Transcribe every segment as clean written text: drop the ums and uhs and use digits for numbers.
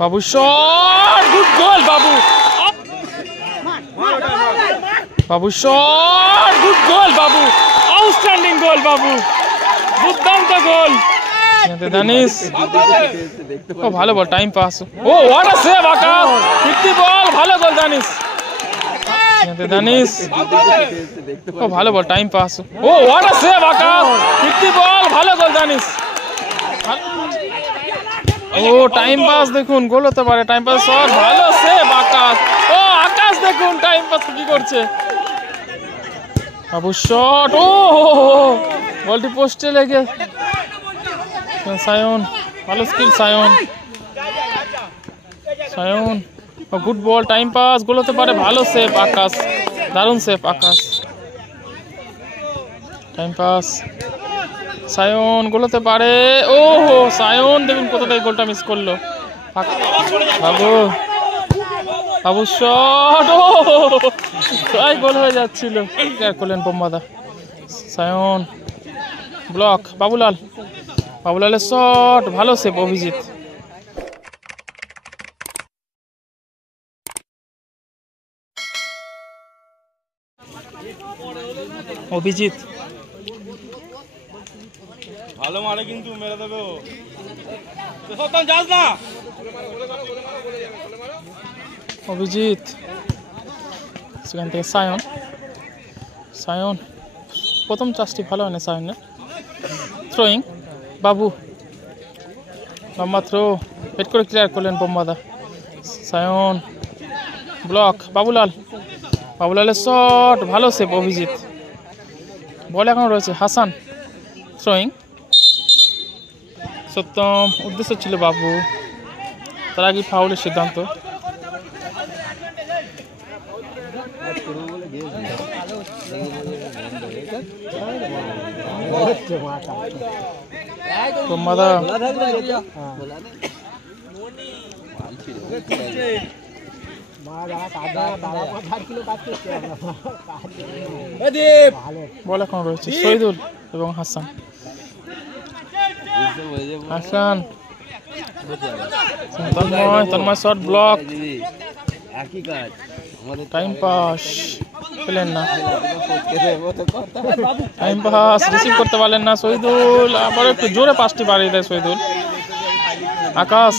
বাবু shot, good গোল বাবু। বাবু shot, good গোল বাবু, outstanding গোল বাবু, দুর্দান্ত গোল। দানিশ, ও ভালো ball, time pass. Oh what a save Akash, 50 ball, ভালো goal Danish. Danish, ও ভালো ball, time pass. Oh what a save Akash, 50 ball, ভালো goal Danish. Oh time pass দেখুন, goal হতে পারে। টাইম পাস শট, ভালো সেভ আকাশ। ও আকাশ দেখুন টাইম পাস কি করছে। বাবু শট, ও বলটি পোস্টে লেগে। সায়ন, ভালো skill Sayan. Sayan, good ball, time pass, goal হতে পারে। ভালো সেভ আকাশ, দারুণ save Akash. Time pass, Sayan, goal হতে পারে। ও সায়ন দেখুন কোথায় গোলটা মিস করলো। বাবু, বাবু শট, ও তাই গোল হয়ে যাচ্ছিল। করলেন বোম্মাদা। সায়ন, ব্লক, বাবুলাল, বাবুলালের শট, ভালো সেভ অভিজিৎ। অভিজিৎ ভালো মারে কিন্তু মেরে দেবে ও, সত্তর যাস না। অভিজিৎ, সেখান থেকে সায়ন। সায়ন, প্রথম চাষটি ভালো হয় না সায়নের। থ্রোয়িং, বাবু, লম্বা থ্রো, হেড করে ক্লিয়ার করলেন বোম্বাদা। সায়ন, ব্লক, বাবুলাল, বাবুলালের শট, ভালো সেভ অভিজিৎ। বল এখনো রয়েছে। হাসান, থ্রোয়িং, সত্যম, উদ্দেশ্য ছিল বাবু, তার আগে ফাউলের সিদ্ধান্ত। বোম্বাদা, বল এখন রয়েছে শহীদুল এবং Hasan. Hasan, Tanmoy shot, block, time pass পেলেন না। টাইম পাস রিসিভ করতে পারলেন না শহীদুল। আবার একটু জোরে পাসটি বাড়িয়ে দেয় শহীদুল। আকাশ,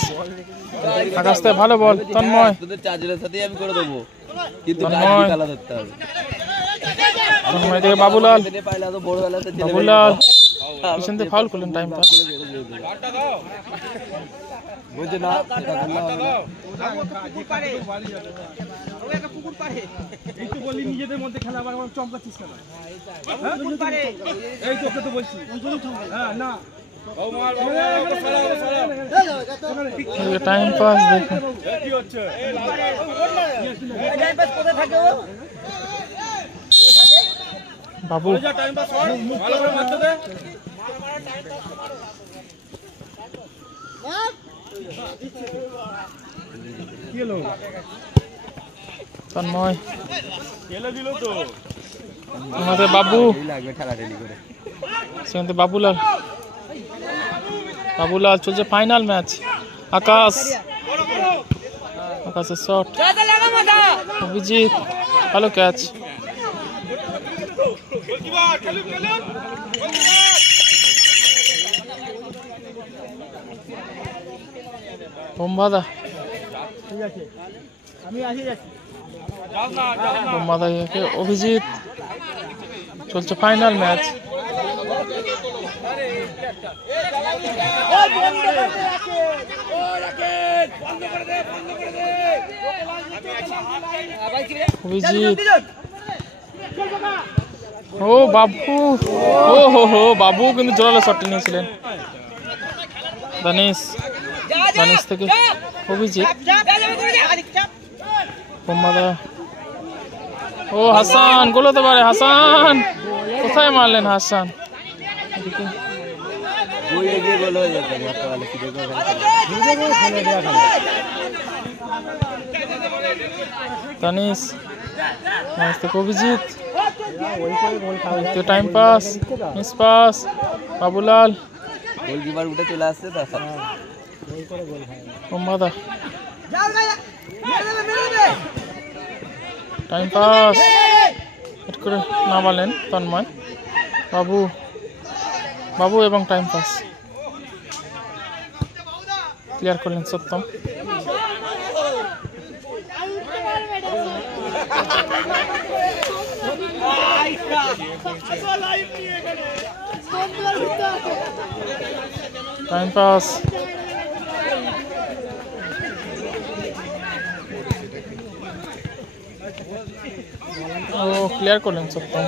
আকাশ থেকে ভালো বল। তন্ময়, তন্ময় থেকে বাবুলাল, বাবুলাল পিছন থেকে ফাউল করলেন। টাইম পাস নিজেদের মধ্যে খেলা আবার চমকাচ্ছিস কেন? এই তোকে তো বলছি না। টাইম পাস দেখুন। বাবু, তন্ময়, আমাদের বাবু, সেখান থেকে বাবুলাল, বাবুলাল চলছে ফাইনাল ম্যাচ। আকাশ, আকাশের শট, অভিজিৎ, ভালো ক্যাচ। বোম্বাদা, বোম্বাদা, অভিজিৎ, চলছে ফাইনাল ম্যাচ। অভিজিৎ, ও বাবু, ও হো বাবু কিন্তু জোরালো শটটি নিয়েছিলেন। দানিশ, দানিশ থেকে অভিজিৎ, বোম্বাদা, ও হাসান, গোল হতে পারে। হাসান কোথায় মারলেন হাসান? দানিশ, দানিশ থেকে Abhijit, time pass, miss pass, Babulal, goalkeeper উঠে চলে আসছে। ওম্বাদা টাইম পাস হিট করে নামালেন তন্ময় বাবু বাবু এবং টাইম পাস ক্লিয়ার করলেন সত্যম টাইম পাস ও ক্লিয়ার করলেন সত্যম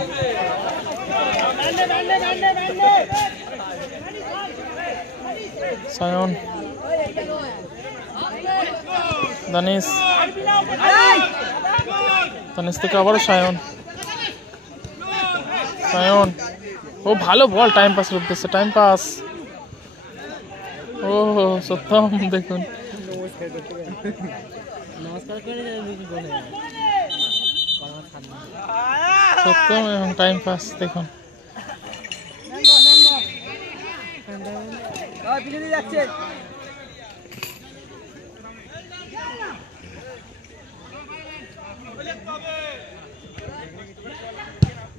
সায়ন দানিশ থেকে আবারও সায়ন সায়ন ও ভালো বল টাইম পাস উদ্দেশ্যে টাইম পাস ও সত্যম দেখুন সত্যম এবং টাইম পাস দেখুন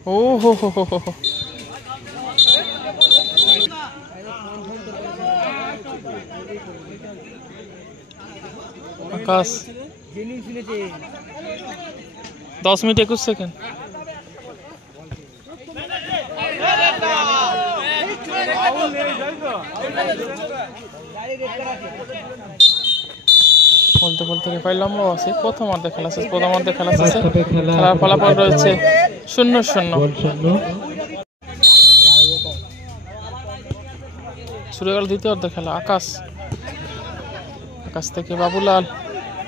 ও হো হো হো হো আকাশ 10 মিনিট 21 সেকেন্ড বলতে বলতে রেফারি লম্বা আছে প্রথম অর্ধে খেলা শেষ প্রথম অর্ধে খেলা শেষে খেলার ফলাফল রয়েছে 0-0 শুরু গেল দ্বিতীয় অর্ধে খেলা আকাশ থেকে বাবুলাল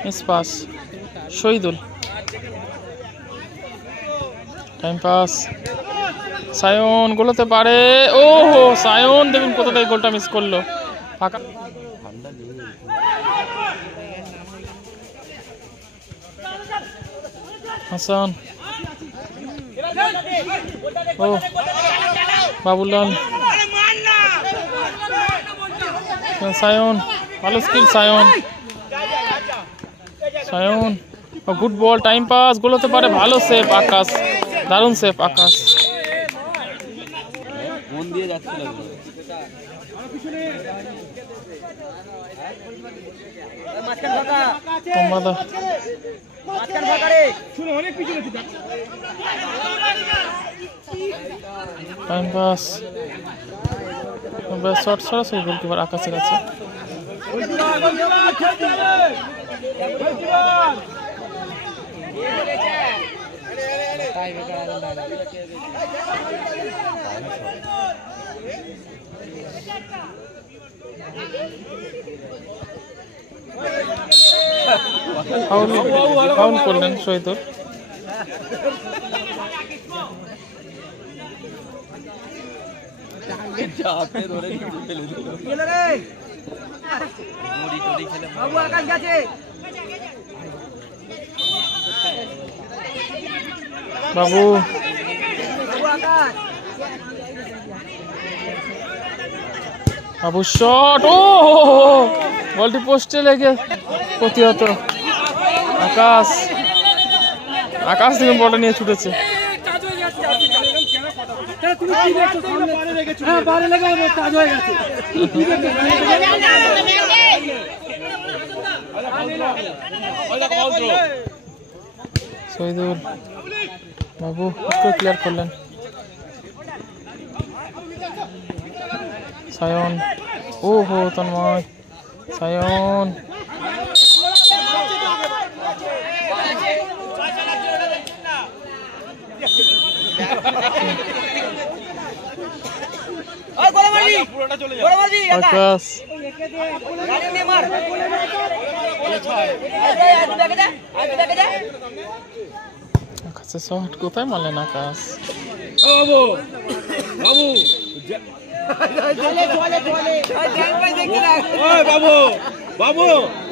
মিসপাস শহীদুল টাইম পাস সায়ন গোলতে পারে ও হো সায়ন দেখুন কোথা থেকে গোলটা মিস করলো ফাঁকা হাসান ও বাবুলাল সায়ন ভালো skill Sayan good ball time pass goal হতে পারে ভালো সেভ আকাশ দারুণ সেভ আকাশ মন দিয়ে যাচ্ছিল টাইম পাস শর্ট সরাসরি গোলকিপার আকাশের কাছে ফাউল করলেন শহীদুল বাবু বাবু শট ও বলটি পোস্টে লেগে প্রতিহত আকাশ থেকে বলটা নিয়ে ছুটেছে শহীদুল বাবু ক্লিয়ার করলেন সায়ন ও হো তন্ময় সায়ন আকাশ আকাশের শট কোথায় মারলেন আকাশ বাবু বাবু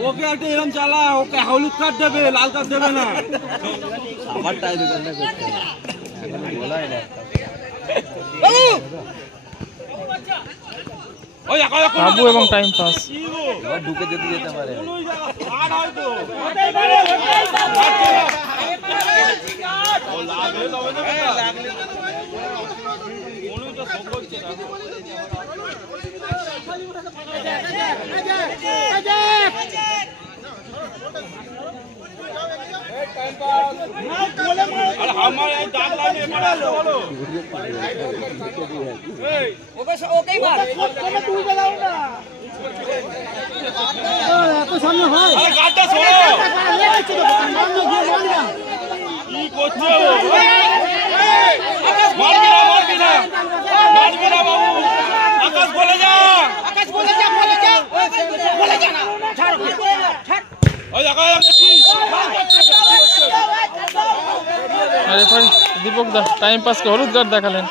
ওকে একটা এরকম চালা ওকে হলুদ কার্ড দেবে লাল কার্ড দেবে না আমার টাই দোকানটা করতে এখন বলাই না বাবু এবং টাইম পাস। ঢুকে যদি যেতে পারে দীপক দা টাইম পাস কে হলুদ কার্ড দেখালেন।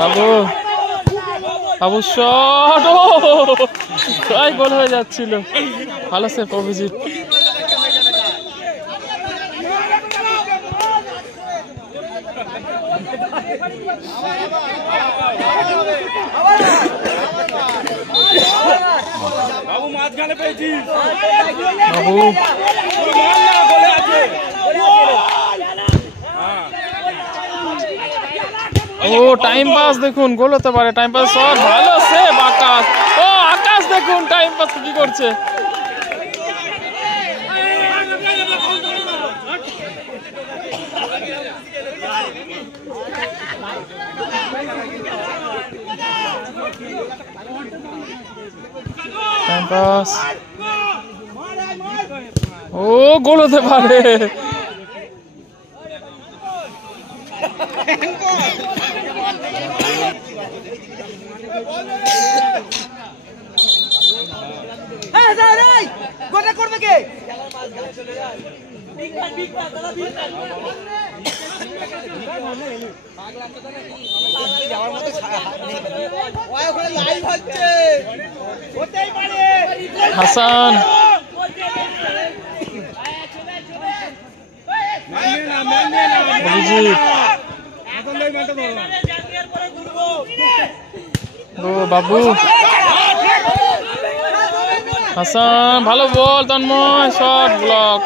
বাবু বাবু শট, তাই গোল হয়ে যাচ্ছিল। ভালো সেভ অভিজিৎ। বাবু মাঝখানে পেয়েছিস বাবু ও টাইম পাস দেখুন, গোল হতে পারে। টাইম পাস শট, ভালো সেভ আকাশ। ও আকাশ দেখুন টাইম পাস কি করছে। টাইম পাস, ও গোল হতে পারে। হাসান অভিজিৎ, ও বাবু হাসান, ভালো বল তন্ময়, শট ব্লক।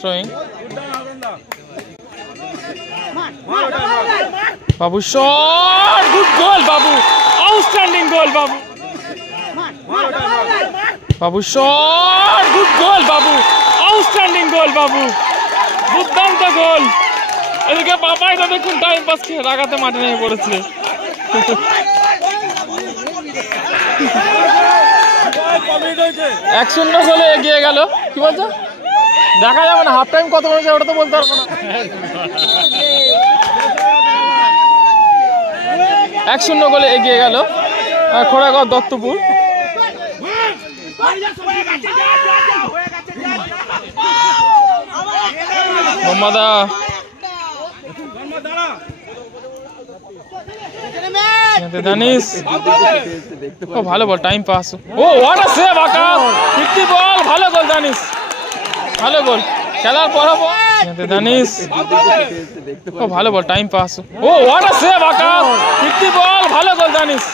থ্রোয়িং বাবু, শট, গুড গোল বাবু, আউটস্ট্যান্ডিং গোল বাবু। বাবু শট, গুড গোল বাবু, আউটস্ট্যান্ডিং গোল বাবু, দুর্দান্ত গোল। এদিকে বাবাই তো দেখুন টাইম পাস খেয়ে রাগাতে মাঠে নেমে পড়েছে। 1-0 গোলে এগিয়ে গেল। কি বলছো? দেখা যাবে না, হাফ টাইম কত হয়েছে ওটা তো বলতে পারবো না। 1-0 গোলে এগিয়ে গেল খোড়াগড় দত্তপুর। মোহাম্মদা দানিশ, ও ভালো ball, time pass. Oh what a save Akash, 50 ball, ভালো গোল দানিশ, ভালো গোল। খেলার পর দানিশ, ও ভালো ball, time pass. Oh what a save Akash, 50 ball, ভালো গোল দানিশ,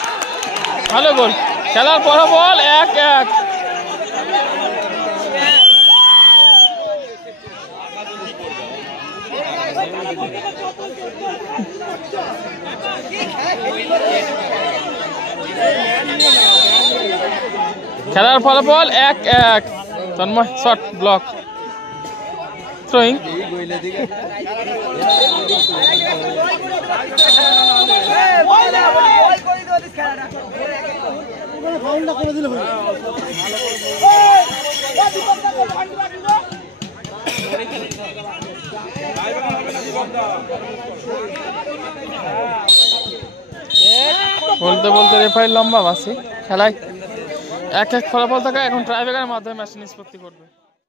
ভালো গোল। খেলার পর বল 1-1। খেলার ফলাফল 1-1। Tanmoy shot block. থ্রোয়িং বলতে বলতে রেফারির লম্বা বাসি। খেলায় 1-1 ফলাফল থাকা, এখন ট্রাইব্রেকারের মাধ্যমে ম্যাচ নিষ্পত্তি করবে।